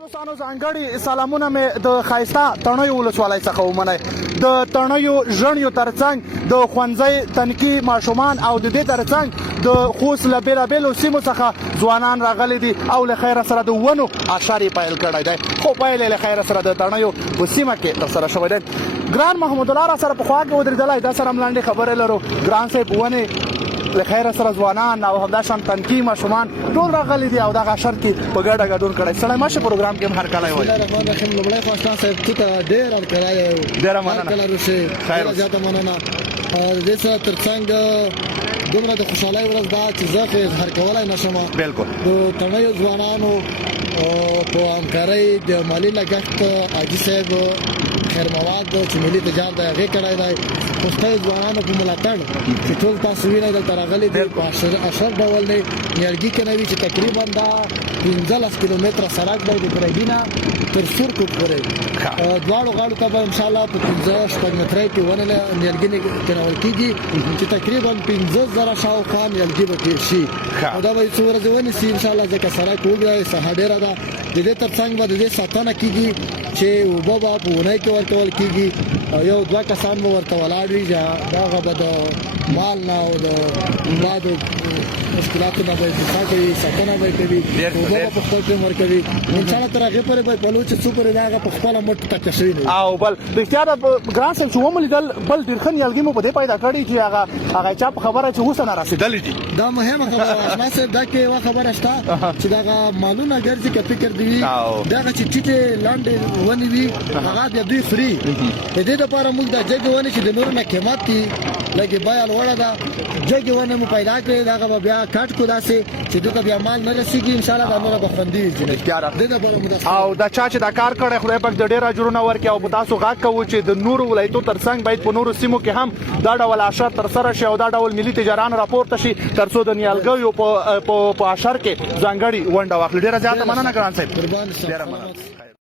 دوستانو ځانګړي سلامونه مې د ښایسته تڼیو ولسوالۍ څخه ومنئ. د تڼیو ژڼیو ترڅنګ د ښوونځي تنکي ماشومان او د دې ترڅنګ د خوست له بېلابېلو سیمو څخه ځوانان راغلي دي او له خیره سره د ونو اشر یې پیل کړی دی، خو پیل یې له خیره سره د تڼیو په سیمه کې ترسره شوی دی. ګران محمد الله را سره په خوا کې ودرېدلی، دا سره هم لنډې خبرې لرو. ګران صاحب ونې له خیره سره ځوانان او همداشان تنکي ماشومان ټول راغلي دي او دغه اشر کې په ګډه ګډون کړی. سړی ماشه پروګرام کې هم هرکلی وایي. لومړی خو اشنا صاحب ته ډېر هرکلی ډېره مننه. هرکله روسي ډېره زیاته مننه. د دې سره ترڅنګ دومره د خوشحالۍ ورځ ده چې زه خو اظهار کولی نه شم. بلکل د تڼیو ځوانانو په همکارۍ د مالي لګښت حاجي صاحب خیر مواد چې ملي تجارت دی هغې کړی دی. خوستی ځوانانو په ملاتړ چې ټول تاسو وینئ دلته راغلي دي په اشر ډول دی. نیالګي کې نه وي چې تقریبا دا 15 کیلومتره سړک دی د برګي نه تر سورکوټ پورې. دواړو غاړو ته به انشاءالله په 15-16 مترۍ کې ونې نیالګي کېنول کېږي چې تقریبا 15,000 شاوخوا نیالګي به تېر شي. او دا به څو ورځې ونیسي انشاءالله ځکه سړک اوږده دی، ساحه ډېره ده. د دې ترڅنګ به د دې ساتنه کېږي چې اوبه به په اونۍ کې ورکول کېږي او یو دوه کسان به ورته ولاړ وي چې هغه به د مال نه او د بادو مشکلاتو نه به دفاع کوي، ساتنه به یې کوي، اوبه به په خپل ټایم ورکوي. انشاءالله تر هغې پورې به پلو چې څو پورې دی هغه په خپله مټ ټاکه شوي نه وي. او بل رښتیا ده ګران صاحب چې وملیدل بل ډېر ښه نیالګي مو په دې پیدا کړي چې هغه چا په خبره چې اوسه نه رسېدلي دي. دا مهمه خبره ده احمد صاحب. دا کې یوه خبره شته چې دغه مالونه ګرځي که فکر دي وي دغه چې ټیټې لنډې ونې وي هغه بیا دوی خوري. د دې دپاره موږ دا جګې ونې چې د نورو نه قیمت دي لږې بیه لوړه ده جګې ونې مو پیدا کړې دغه به بیا کټ کړو داسې چې دته بیا مال نه رسېږي. انشاءالله دا نوره به خوندي وي. او دا چا چې دا کار کړی خدای پاک د ډېر اجرونه ورکړي. او په تاسو غږ کوو چې د نورو ولایتو ترڅنګ باید په نورو سیمو کې هم دا ډول اشر ترسره شي او دا ډول ملي تجاران راپورته شي تر څو د نیالګیو په اشر کې ځانګړې ونډه واخلي. ډېره زیاته مننه ګران صاحب. قربان